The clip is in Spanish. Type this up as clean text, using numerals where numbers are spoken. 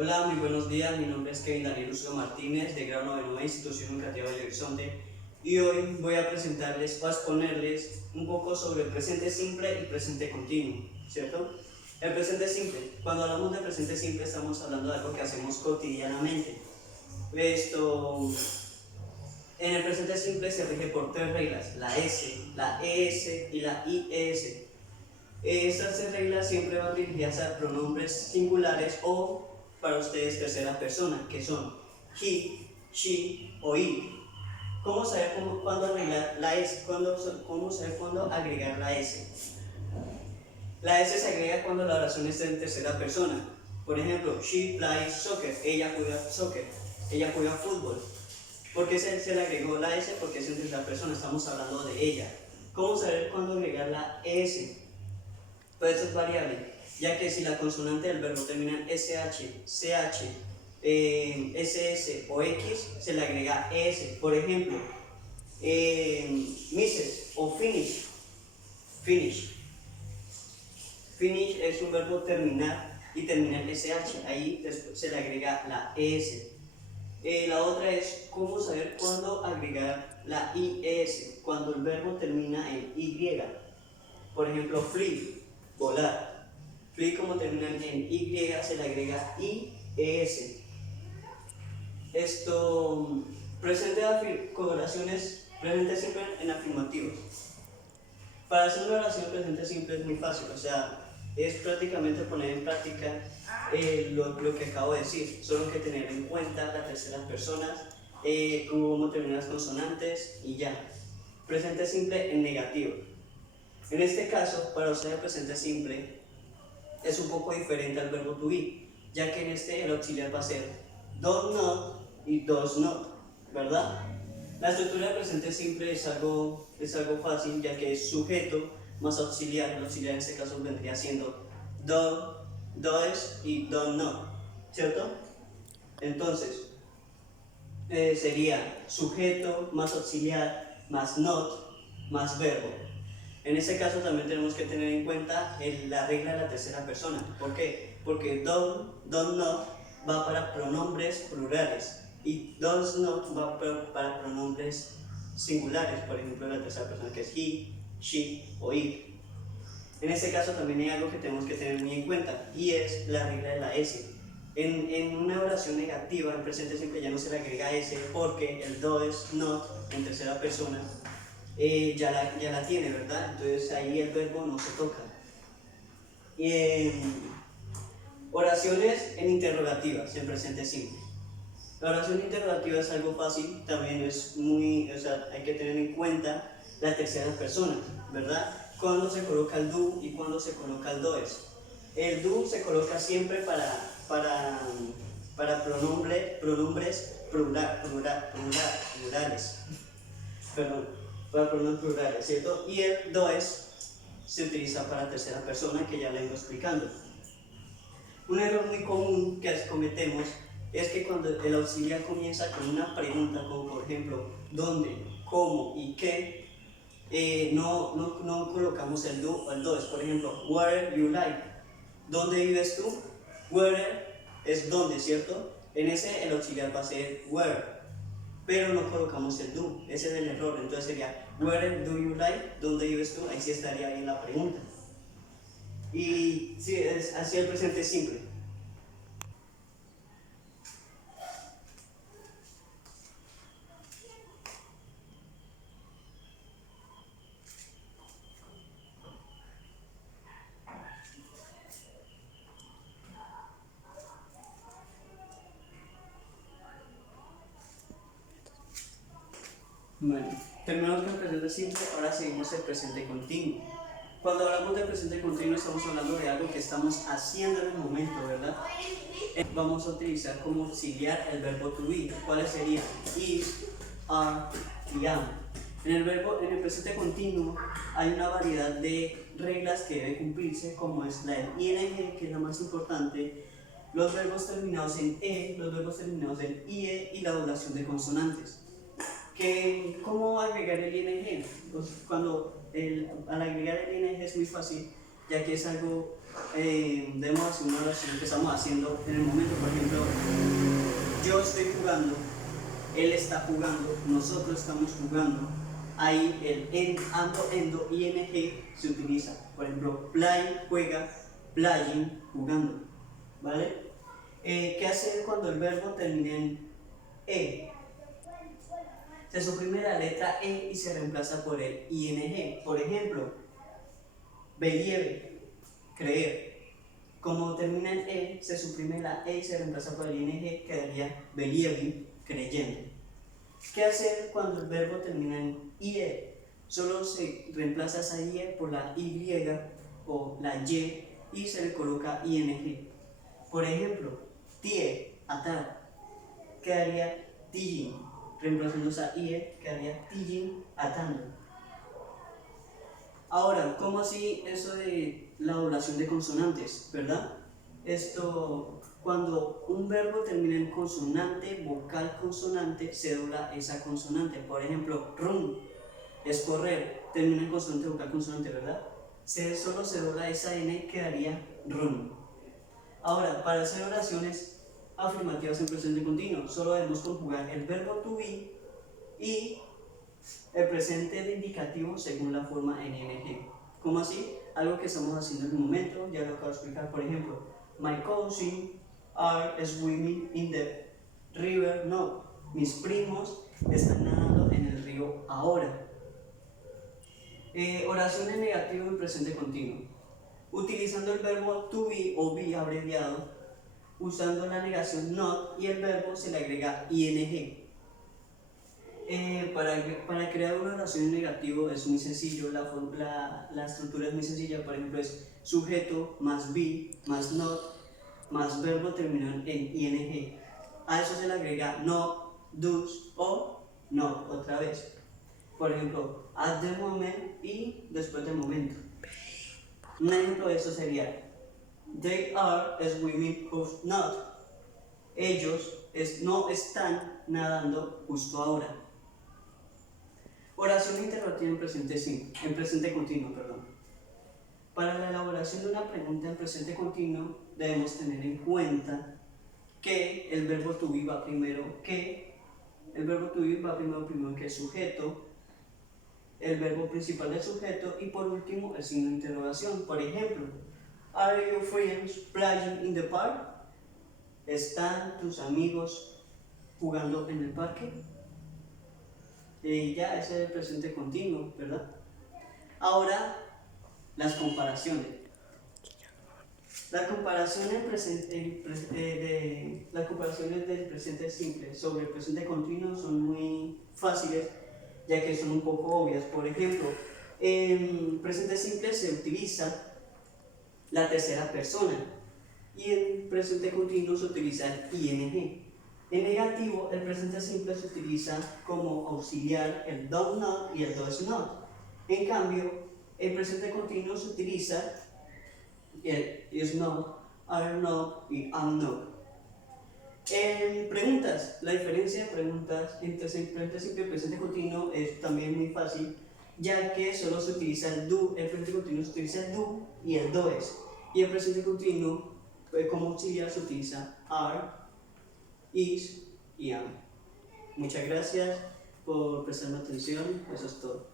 Hola, muy buenos días. Mi nombre es Kevin Daniel Uso Martínez, de grado 9 Institución Educativa de Horizonte, y hoy voy a presentarles o a exponerles un poco sobre el presente simple y presente continuo, ¿cierto? El presente simple, cuando hablamos de presente simple estamos hablando de algo que hacemos cotidianamente. En el presente simple se rige por tres reglas: la S, la ES y la IES. Estas tres reglas siempre van dirigidas a pronombres singulares o, para ustedes, tercera persona, que son he, she o it. ¿Cómo saber cuándo agregar la S? ¿Cómo saber cuándo agregar la S? La S se agrega cuando la oración está en tercera persona. Por ejemplo, she plays soccer, ella juega soccer, ella juega fútbol. ¿Por qué se le agregó la S? Porque es en tercera persona, estamos hablando de ella. ¿Cómo saber cuándo agregar la S? Pues esto es variable, ya que si la consonante del verbo termina en SH, CH, SS o X, se le agrega ES. Por ejemplo, Mrs. o finish. Finish. Finish es un verbo terminar y termina en SH, ahí después se le agrega la ES. La otra es cómo saber cuándo agregar la IES, cuando el verbo termina en Y. Por ejemplo, flee, volar. Flee, como termina en Y, se le agrega IES. Presente con oraciones presente simple en afirmativos. Para hacer una oración presente simple es muy fácil, o sea, es prácticamente poner en práctica lo que acabo de decir, solo que tener en cuenta las terceras personas, cómo terminan las consonantes y ya. Presente simple en negativo. En este caso, para usar el presente simple, es un poco diferente al verbo to be, ya que en este el auxiliar va a ser does not y does not, ¿verdad? La estructura del presente simple es algo fácil, ya que es sujeto más auxiliar. El auxiliar en este caso vendría siendo do, does y do not, ¿cierto? Entonces, sería sujeto más auxiliar más not más verbo. En este caso también tenemos que tener en cuenta la regla de la tercera persona. ¿Por qué? Porque don't not va para pronombres plurales y does not va para pronombres singulares, por ejemplo la tercera persona, que es he, she o it. En este caso también hay algo que tenemos que tener muy en cuenta, y es la regla de la S. En una oración negativa, el presente simple ya no se le agrega S, porque el does not en tercera persona ya la tiene, ¿verdad? Entonces ahí el verbo no se toca. Oraciones en interrogativas, en presente simple. La oración interrogativa es algo fácil, también es hay que tener en cuenta la tercera persona, ¿verdad? Cuando se coloca el do y cuando se coloca el does. El do se coloca siempre para pronombres plurales. Perdón, para pronombres plurales, ¿cierto? Y el does se utiliza para tercera persona, que ya le vengo explicando. Un error muy común que cometemos es que cuando el auxiliar comienza con una pregunta, como por ejemplo, ¿dónde?, ¿cómo? ¿Y qué?, no colocamos el do o el does. Por ejemplo, where you like, ¿dónde vives tú? Where es dónde, ¿cierto? En ese el auxiliar va a ser where, pero no colocamos el do, ese es el error. Entonces sería where do you like, ¿dónde vives tú? Ahí sí estaría bien la pregunta. Y sí, es así el presente simple. Bueno, terminamos con el presente simple, ahora seguimos el presente continuo. Cuando hablamos de presente continuo estamos hablando de algo que estamos haciendo en el momento, ¿verdad? Vamos a utilizar como auxiliar el verbo to be. ¿Cuáles serían? Is, are y am. En el presente continuo hay una variedad de reglas que deben cumplirse, como es la del ing, que es la más importante, los verbos terminados en e, los verbos terminados en ie y la doblación de consonantes. ¿Cómo agregar el ing? Pues al agregar el ing es muy fácil, ya que es algo debemos hacer una oración que estamos haciendo en el momento. Por ejemplo, yo estoy jugando, él está jugando, nosotros estamos jugando. Ahí el ando, endo, ing se utiliza. Por ejemplo, play, juega, playing, jugando. ¿Vale? ¿Qué hacer cuando el verbo termina en e? Se suprime la letra e y se reemplaza por el ing. Por ejemplo, believe, creer. Como termina en e, se suprime la e y se reemplaza por el ing, quedaría believing, creyendo. ¿Qué hacer cuando el verbo termina en ie? Solo se reemplaza esa ie por la y o la y se le coloca ing. Por ejemplo, tie, atar, quedaría teaching, reemplazando esa ie, quedaría teaching, atando. Ahora, ¿cómo así eso de la doblación de consonantes, verdad? Esto, cuando un verbo termina en consonante, vocal, consonante, se dobla esa consonante. Por ejemplo, run, es correr, termina en consonante, vocal, consonante, ¿verdad? Solo se dobla esa n, quedaría run. Ahora, para hacer oraciones afirmativas en presente continuo, solo debemos conjugar el verbo to be y el presente de indicativo según la forma en ing. ¿Cómo así? Algo que estamos haciendo en el momento, ya lo acabo de explicar. Por ejemplo, my cousins are swimming in the river now. Mis primos están nadando en el río ahora. Oración en negativo en presente continuo. Utilizando el verbo to be o be abreviado, usando la negación not y el verbo se le agrega ing. Para crear una oración en negativo es muy sencillo, la estructura es muy sencilla. Por ejemplo, es sujeto más be más not más verbo terminado en ing. A eso se le agrega no, does o not otra vez. Por ejemplo, at the moment y después del momento. Un ejemplo de eso sería they are swimming just now. Ellos no están nadando justo ahora. Oración interrogativa en presente continuo, perdón. Para la elaboración de una pregunta en presente continuo debemos tener en cuenta que el verbo to be va primero que el sujeto, el verbo principal del sujeto y por último el signo de interrogación. Por ejemplo, are your friends playing in the park? ¿Están tus amigos jugando en el parque? Ya ese es el presente continuo, ¿verdad? Ahora, las comparaciones. Las comparaciones del presente simple sobre el presente continuo son muy fáciles, ya que son un poco obvias. Por ejemplo, en presente simple se utiliza la tercera persona y en presente continuo se utiliza el ing. En negativo, el presente simple se utiliza como auxiliar el don't not y el does not. En cambio, el presente continuo se utiliza el is not, are not y am not. En preguntas, la diferencia de preguntas entre presente simple y presente continuo es también muy fácil, ya que solo se utiliza el do, el presente continuo se utiliza el do y el does. Y el presente continuo, como auxiliar, se utiliza are, is y am. Muchas gracias por prestarme atención, eso es todo.